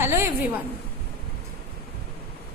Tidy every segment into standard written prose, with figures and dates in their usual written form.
Hello everyone.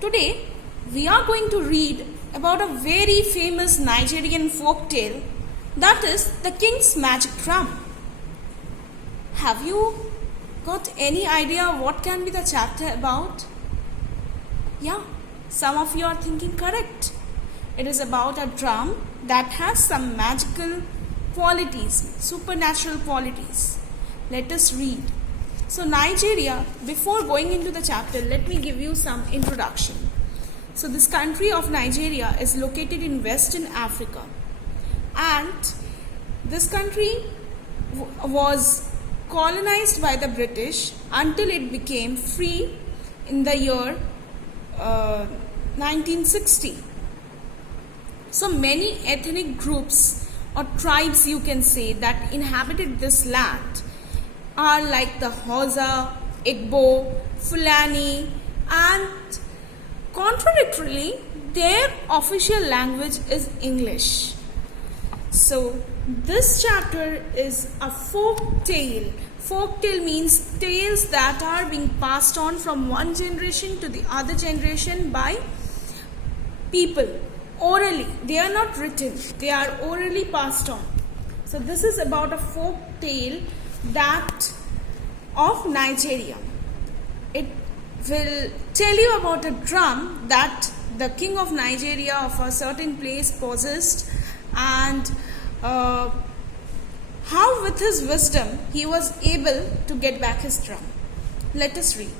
Today we are going to read about a very famous Nigerian folk tale, that is the King's Magic Drum. Have you got any idea what can be the chapter about? Yeah, some of you are thinking correct. It is about a drum that has some magical qualities, supernatural qualities. Let us read. So Nigeria, before going into the chapter, let me give you some introduction. So this country of Nigeria is located in Western Africa, and this country was colonized by the British until it became free in the year 1960. So many ethnic groups or tribes, you can say, that inhabited this land are like the Hausa, Igbo, Fulani, and contradictorily their official language is English. So this chapter is a folk tale. Folk tale means tales that are being passed on from one generation to the other generation by people orally. They are not written, they are orally passed on. So this is about a folk tale that of Nigeria. It will tell you about a drum that the king of Nigeria of a certain place possessed, and how with his wisdom he was able to get back his drum. Let us read.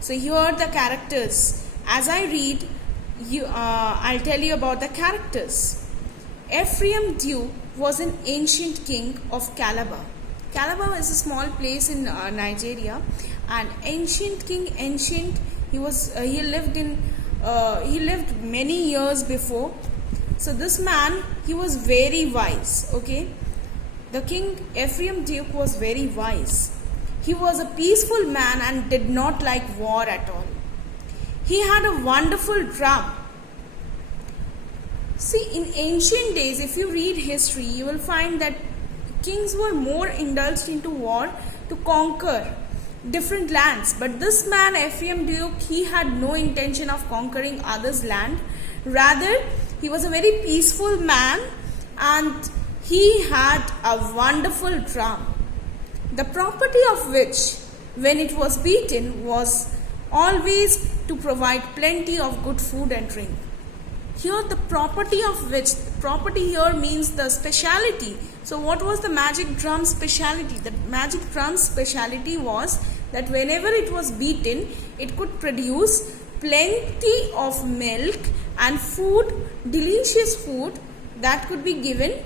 So here are the characters. As I read, I'll tell you about the characters. Ephraim Duke was an ancient king of Calabar. Calabar is a small place in Nigeria, and he lived many years before. So this man, he was very wise. Okay, the king Ephraim Duke was very wise. He was a peaceful man and did not like war at all. He had a wonderful drum. See, in ancient days, if you read history, you will find that kings were more indulged into war to conquer different lands. But this man, Ephraim Duke, he had no intention of conquering others' land. Rather, he was a very peaceful man, and he had a wonderful drum, the property of which, when it was beaten, was always to provide plenty of good food and drink. Here the property of which, property here means the speciality. So what was the magic drum speciality? The magic drum speciality was that whenever it was beaten, it could produce plenty of milk and food, delicious food that could be given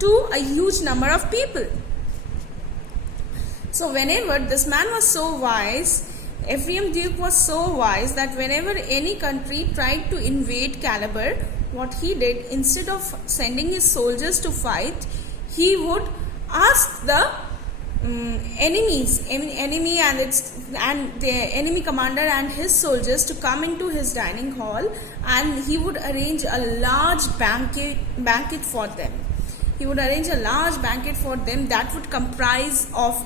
to a huge number of people. So whenever this man was so wise, Ephraim Duke was so wise, that whenever any country tried to invade Calabar, what he did, instead of sending his soldiers to fight, he would ask the enemy and the enemy commander and his soldiers to come into his dining hall, and he would arrange a large banquet for them. He would arrange a large banquet for them that would comprise of,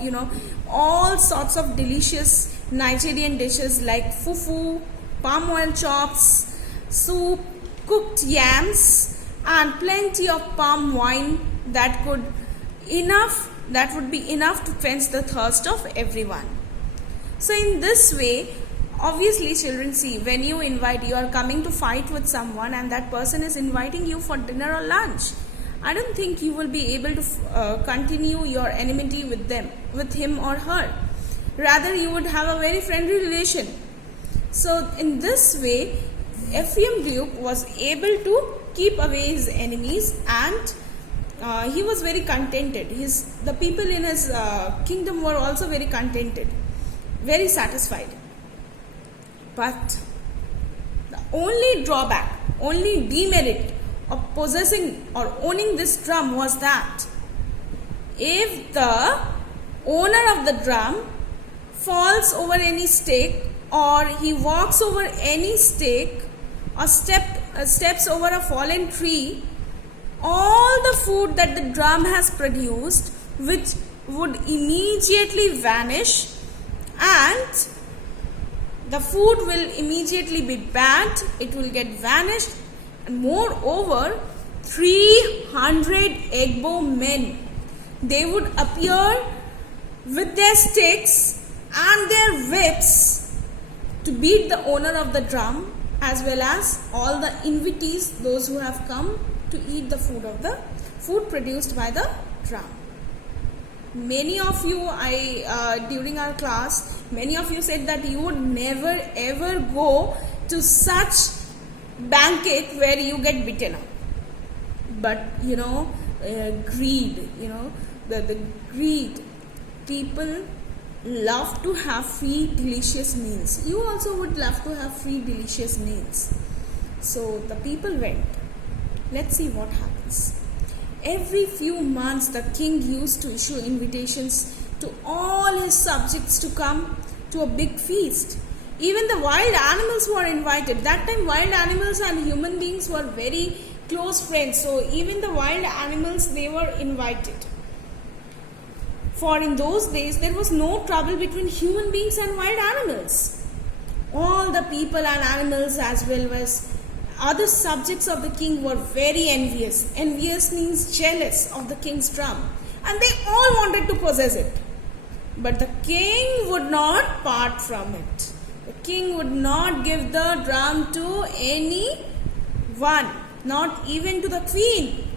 all sorts of delicious Nigerian dishes like fufu, palm oil chops, soup, cooked yams, and plenty of palm wine that would be enough to quench the thirst of everyone. So in this way, obviously children, see, when you are coming to fight with someone and that person is inviting you for dinner or lunch, I don't think you will be able to continue your enmity with him or her. Rather, you would have a very friendly relation. So in this way, Ephraim Duke was able to keep away his enemies, and he was very contented. The people in his kingdom were also very contented, very satisfied. But the only drawback, only demerit of possessing or owning this drum was that if the owner of the drum falls over any stake, or he walks over any stake, or steps over a fallen tree, all the food that the drum has produced, which would immediately vanish, and the food will immediately be banned, it will get vanished, and moreover, 300 Egbo men, they would appear with their sticks and their whips to beat the owner of the drum, as well as all the invitees, those who have come to eat the food produced by the drum. Many of you, during our class, many of you said that you would never ever go to such banquet where you get beaten up. But greed, the greed. People love to have free delicious meals. You also would love to have free delicious meals. So the people went. Let's see what happens. Every few months the king used to issue invitations to all his subjects to come to a big feast. Even the wild animals were invited. That time wild animals and human beings were very close friends. So even the wild animals, they were invited. For in those days there was no trouble between human beings and wild animals. All the people and animals as well as other subjects of the king were very envious. Envious means jealous of the king's drum. And they all wanted to possess it. But the king would not part from it. The king would not give the drum to anyone, not even to the queen.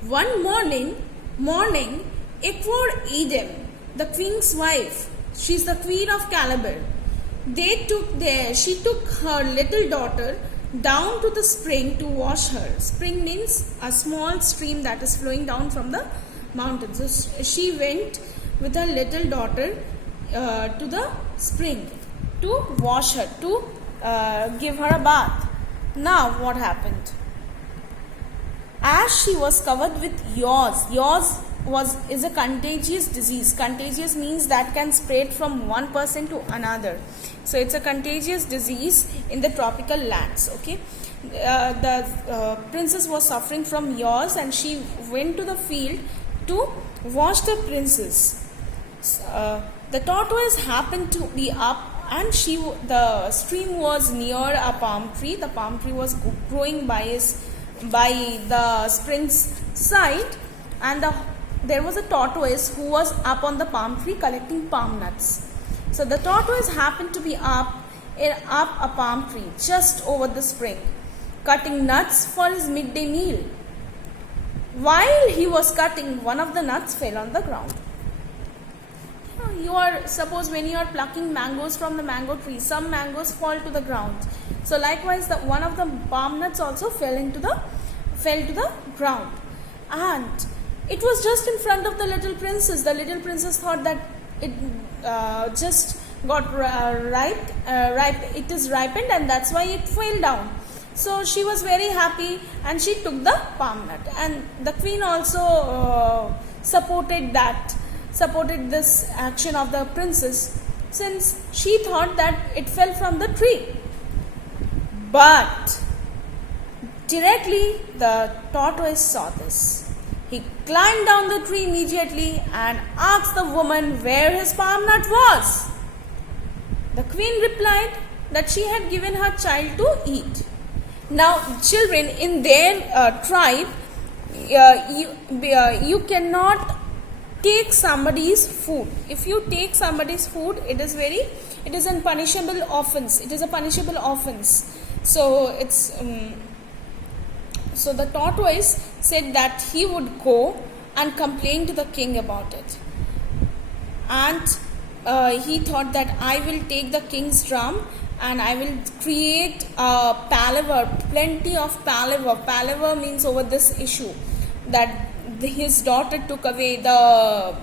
One morning, Equor Edom, the king's wife, she's the queen of Calabar, she took her little daughter down to the spring to wash her. Spring means a small stream that is flowing down from the mountains. So she went with her little daughter to the spring to wash her, to give her a bath. Now what happened? As she was covered with yaws is a contagious disease. Contagious means that can spread from one person to another. So it's a contagious disease in the tropical lands. Okay, the princess was suffering from yaws, and she went to the field to wash the princess. The tortoise happened to be up, and the stream was near a palm tree. The palm tree was growing by the spring's side, and there was a tortoise who was up on the palm tree collecting palm nuts. So the tortoise happened to be up a palm tree just over the spring, cutting nuts for his midday meal. While he was cutting, one of the nuts fell on the ground. Suppose when you are plucking mangoes from the mango tree, some mangoes fall to the ground. So likewise, one of the palm nuts also fell to the ground, and it was just in front of the little princess. The little princess thought that it just got ripe. It is ripened, and that's why it fell down. So she was very happy, and she took the palm nut. And the queen also supported this action of the princess, since she thought that it fell from the tree. But directly the tortoise saw this. He climbed down the tree immediately and asked the woman where his palm nut was. The queen replied that she had given her child to eat. Now, children in their tribe, you cannot take somebody's food. If you take somebody's food, it is a punishable offense. It is a punishable offense. So so the tortoise said that he would go and complain to the king about it. And he thought that I will take the king's drum and I will create a palaver, plenty of palaver. Palaver means over this issue that his daughter took away the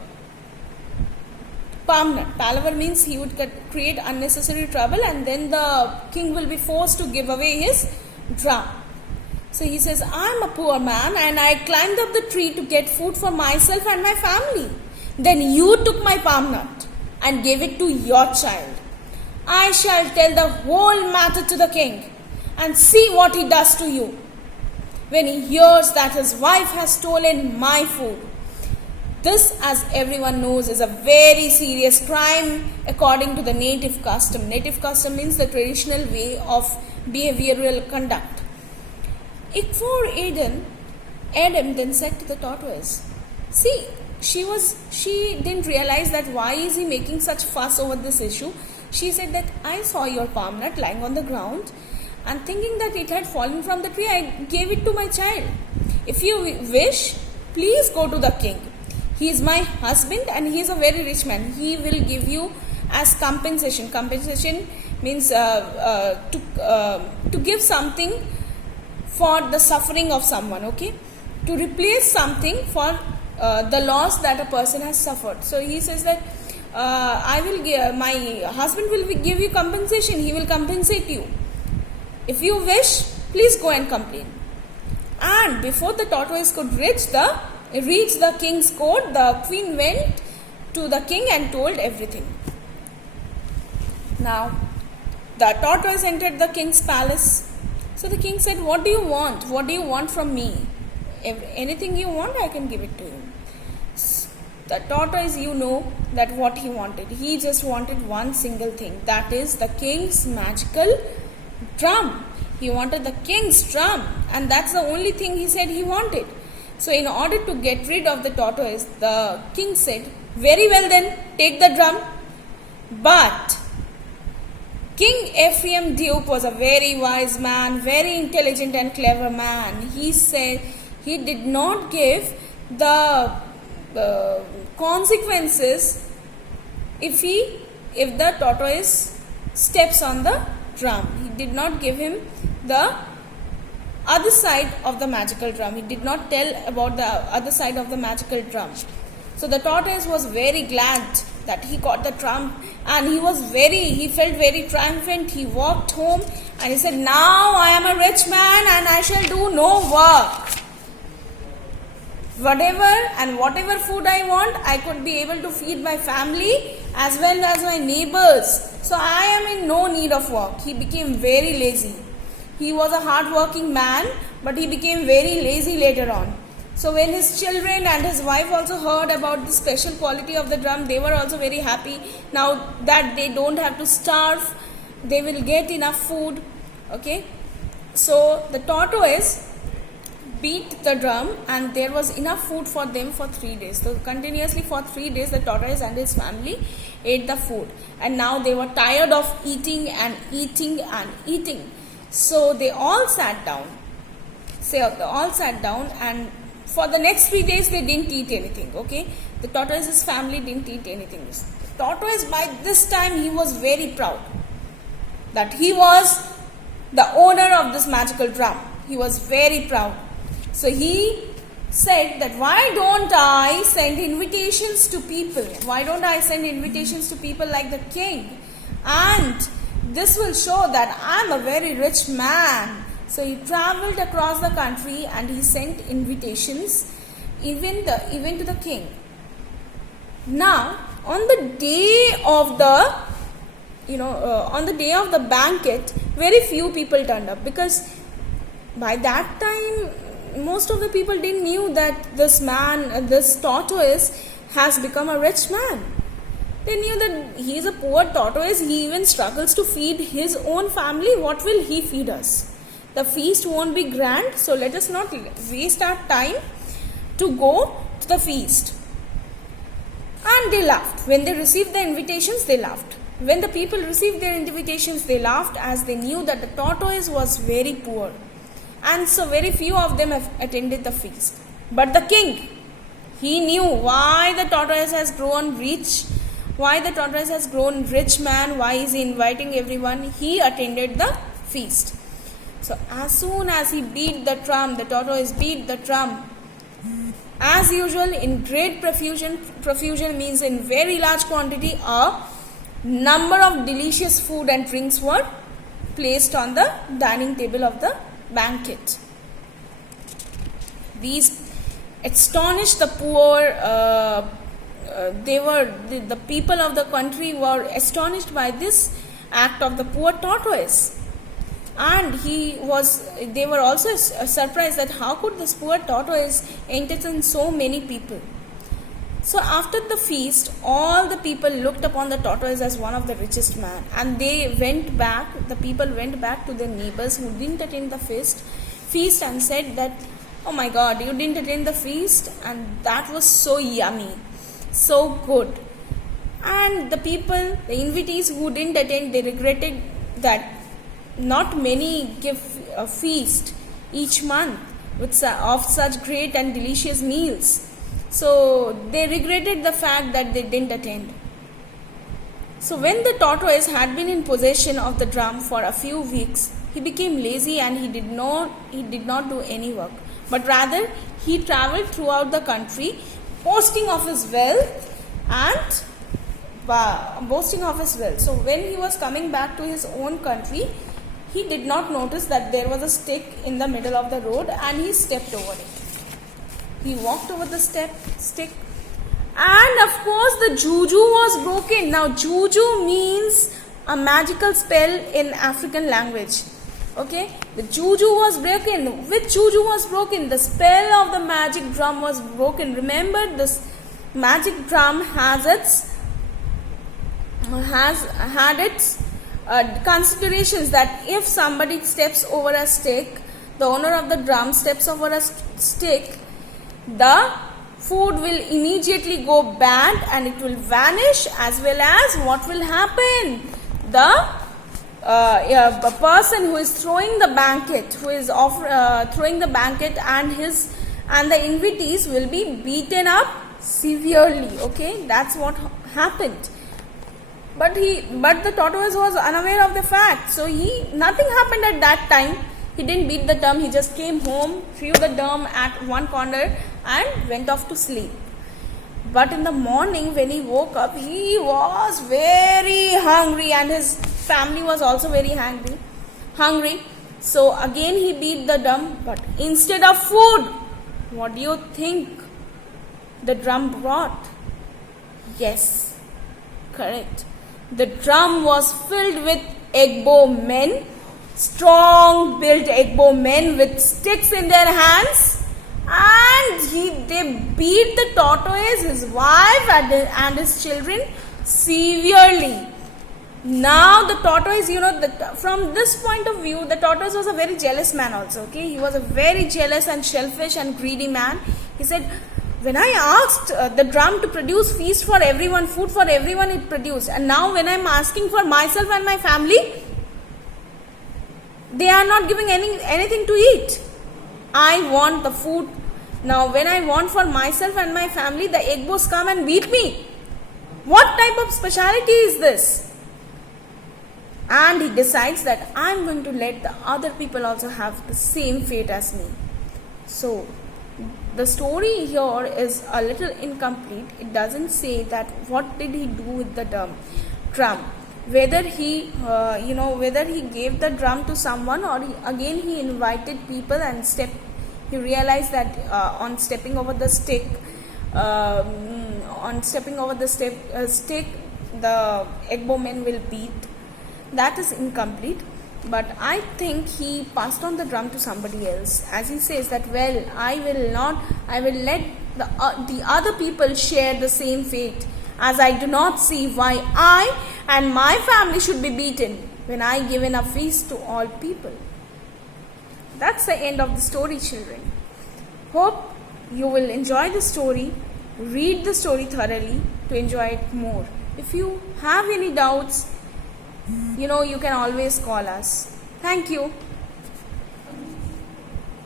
palm nut. Palaver means he would create unnecessary trouble, and then the king will be forced to give away his drum. So he says, I'm a poor man and I climbed up the tree to get food for myself and my family. Then you took my palm nut and gave it to your child. I shall tell the whole matter to the king and see what he does to you when he hears that his wife has stolen my food. This, as everyone knows, is a very serious crime according to the native custom. Native custom means the traditional way of behavioral conduct. For Adam then said to the tortoise, see, she didn't realize that why is he making such fuss over this issue. She said that I saw your palm nut lying on the ground, and thinking that it had fallen from the tree, I gave it to my child. If you wish, please go to the king. He is my husband and he is a very rich man. He will give you as compensation. Compensation means to give something for the suffering of someone, okay? To replace something for the loss that a person has suffered. So he says that my husband will give you compensation. He will compensate you. If you wish, please go and complain. And before the tortoise could reach the king's court, the queen went to the king and told everything. Now, the tortoise entered the king's palace. So the king said, what do you want? What do you want from me? Anything you want, I can give it to you. The tortoise, you know that what he wanted. He just wanted one single thing. That is the king's magical drum. He wanted the king's drum. And that's the only thing he said he wanted. So in order to get rid of the tortoise, the king said, very well then, take the drum. But King Ephraim Duke was a very wise man, very intelligent and clever man. He said he did not give the consequences if the tortoise steps on the drum. He did not give him the other side of the magical drum. He did not tell about the other side of the magical drum. So the tortoise was very glad that he got the drum, and he felt very triumphant. He walked home and he said, now I am a rich man and I shall do no work. Whatever food I want, I could be able to feed my family as well as my neighbors. So I am in no need of work. He became very lazy. He was a hard-working man, but he became very lazy later on. So when his children and his wife also heard about the special quality of the drum, they were also very happy. Now that they don't have to starve, they will get enough food. Okay. So the tortoise beat the drum and there was enough food for them for 3 days. So continuously for 3 days the tortoise and his family ate the food. And now they were tired of eating and eating and eating. So they all sat down. And for the next 3 days they didn't eat anything. Okay, the tortoise's family didn't eat anything. The tortoise, by this time, he was very proud that he was the owner of this magical drum. He was very proud. So he said that why don't I send invitations to people? Why don't I send invitations to people like the king? And this will show that I am a very rich man. So he traveled across the country and he sent invitations even to the king. Now, on the day of the banquet, very few people turned up, because by that time most of the people didn't knew that this tortoise has become a rich man. They knew that he is a poor tortoise. He even struggles to feed his own family. What will he feed us? The feast won't be grand, so let us not waste our time to go to the feast. And they laughed. When they received the invitations, they laughed. When the people received their invitations, they laughed, as they knew that the tortoise was very poor. And so very few of them have attended the feast. But the king, he knew why the tortoise has grown rich, why the tortoise has grown rich man, why is he inviting everyone. He attended the feast. So as soon as he beat the drum, the tortoise beat the drum. As usual, in great profusion means in very large quantity, a number of delicious food and drinks were placed on the dining table of the banquet. These astonished the poor. The people of the country were astonished by this act of the poor tortoise. And they were also surprised that how could this poor tortoise entertain so many people. So after the feast, all the people looked upon the tortoise as one of the richest man, and they went back. The people went back to their neighbors who didn't attend the feast, and said that, "Oh my God, you didn't attend the feast, and that was so yummy, so good." And the people, the invitees who didn't attend, they regretted that not many give a feast each month of such great and delicious meals. So they regretted the fact that they didn't attend. So when the tortoise had been in possession of the drum for a few weeks, he became lazy and he did not do any work, but rather he traveled throughout the country, boasting of his wealth and boasting of his wealth. So when he was coming back to his own country, he did not notice that there was a stick in the middle of the road, and he stepped over it. He walked over the stick, and of course the juju was broken. Now juju means a magical spell in African language. Okay, the juju was broken. Which juju was broken? The spell of the magic drum was broken. Remember, this magic drum has had its considerations that if somebody steps over a stick, the owner of the drum steps over a stick, the food will immediately go bad and it will vanish, as well as what will happen? The person who is throwing the banquet, throwing the banquet, and the invitees will be beaten up severely. Okay, that's what happened. But the tortoise was unaware of the fact. So nothing happened at that time. He didn't beat the drum. He just came home, threw the drum at one corner, and went off to sleep. But in the morning, when he woke up, he was very hungry, and his family was also very hungry. So again he beat the drum, but instead of food, what do you think the drum brought? Yes, correct. The drum was filled with Igbo men, strong built Igbo men with sticks in their hands, and they beat the tortoise, his wife and his children severely. Now the tortoise, from this point of view, the tortoise was a very jealous man also. Okay, he was a very jealous and selfish and greedy man. He said, when I asked the drum to produce feast for everyone, food for everyone, it produced. And now when I am asking for myself and my family, they are not giving anything to eat. I want the food. Now when I want for myself and my family, the Igbos come and beat me. What type of speciality is this? And he decides that I am going to let the other people also have the same fate as me. So the story here is a little incomplete. It doesn't say that what did he do with the drum, whether he gave the drum to someone, or he invited people and he realized that on stepping over the stick, stick, the Igbo men will beat. That is incomplete. But I think he passed on the drum to somebody else, as he says that, well, I will let the other people share the same fate, as I do not see why I and my family should be beaten when I give a feast to all people. That's the end of the story, children. Hope you will enjoy the story. Read the story thoroughly to enjoy it more. If you have any doubts, you can always call us. Thank you.